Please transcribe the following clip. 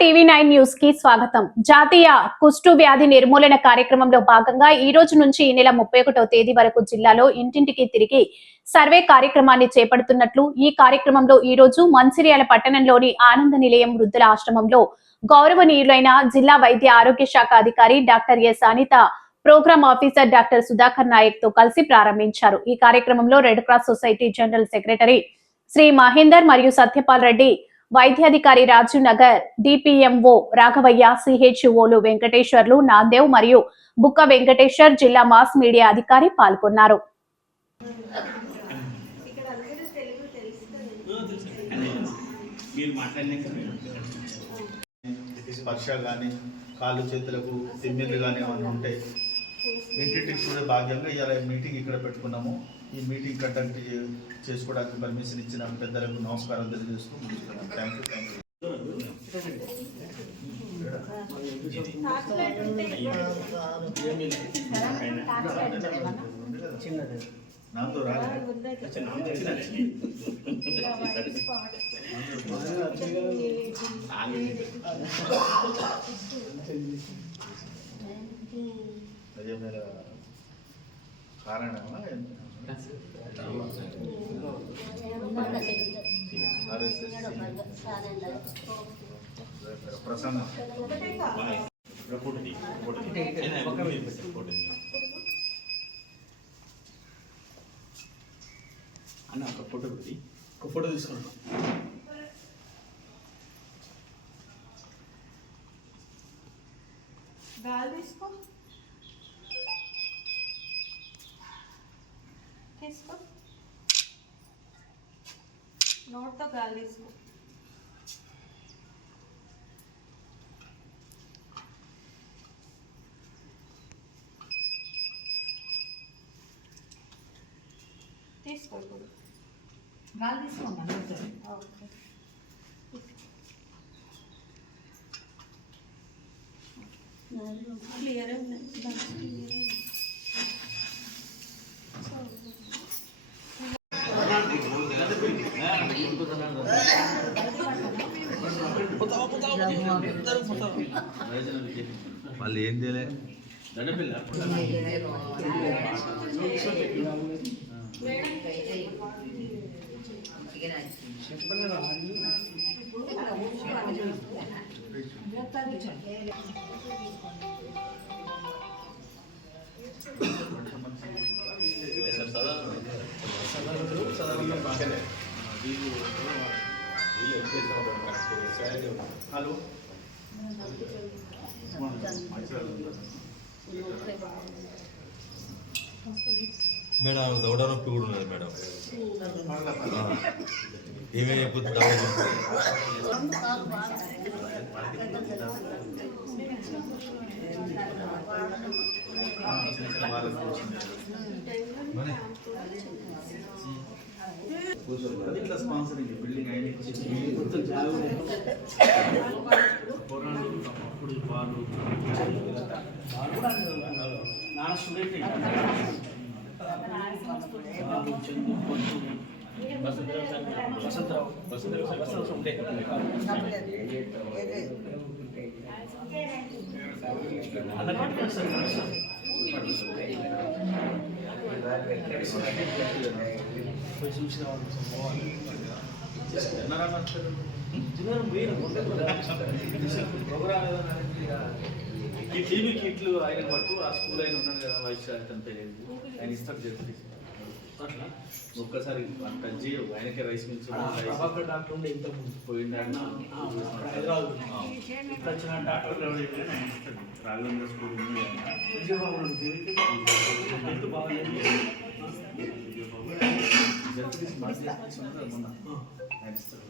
TV9 news కి స్వాగతం. జాతీయ కుష్టు వ్యాధి నిర్మూలన కార్యక్రమంలో భాగంగా ఈ రోజు నుంచి ఈ నెల 31వ తేదీ వరకు జిల్లాలో ఇంటింటికి తిరిగి సర్వే కార్యక్రమాన్ని చేపడుతున్నట్లు ఈ కార్యక్రమంలో ఈ రోజు మంచిర్యాల పట్టణంలోని ఆనంద నిలయం వృద్ధుల ఆశ్రమంలో గౌరవనీయులైన జిల్లా వైద్య ఆరోగ్య శాఖ అధికారి doctor S Anitha program officer doctor Sudhakar Nayak తో కలిసి ప్రారంభించారు. ఈ కార్యక్రమంలో red cross society general secretary Shri Mahender మరియు సత్యపాల్ రెడ్డి, వైద్యాధికారి రాజు నగర్, డిపిఎంఓ రాఘవయ్య, సిహెచ్ఓలు వెంకటేశ్వర్లు, నాందేవ్ మరియు బుక్క వెంకటేశ్వర్, జిల్లా మాస్ మీడియా అధికారి పాల్గొన్నారు. స్పర్శ కానీ కాళ్ళు చేతులకు తిమ్మిర్లు కానీ ఏమన్నా ఉంటే ఇంటింటికి చూడే భాగ్యంగా ఇలా మీటింగ్ ఇక్కడ పెట్టుకున్నాము. ఈ మీటింగ్ కండక్ట్ చేసుకోవడానికి పర్మిషన్ ఇచ్చిన పెద్దలకు నమస్కారం తెలియజేస్తూ ముగిస్తున్నాను. Thank you. నాతో అదే మేర కారణమా ప్రసన్న అన్న ఒక ఫోటో తీసుకున్నాను. గాలి తీసుకో నోట్తో గాలి తీసుకో. తీసుకో ఇప్పుడు గాలి తీసుకోండి. ఓకే, క్లియర్ మళ్ళీ ఏం చేయలే హలో మేడం దౌడ నొప్పి కూడా ఉన్నది మేడం. ఏమేమి అయిపోతుంది దౌడ నొప్పి? ఇట్లా స్పాన్సరింగ్ బిల్డింగ్ అయిన ఈ టీవీ కిట్లు ఆయన పట్టు ఆ స్కూల్ ఆయన ఉన్నాడు కదా వైస్ అతని పేరు ఆయన ఇస్తాడు చెప్పి అట్లా ఒక్కసారి టచ్ చేయ ఆయనకే రైస్ మిల్స్ డాక్టర్ ఉండే ఇంత పోయిండన్నా హైదరాబాద్ వచ్చిన డాక్టర్ రాఘవేంద్ర స్కూల్ ఉంది హెల్త్ బాగాలేదు మొన్న ఆయన ఇస్తాడు.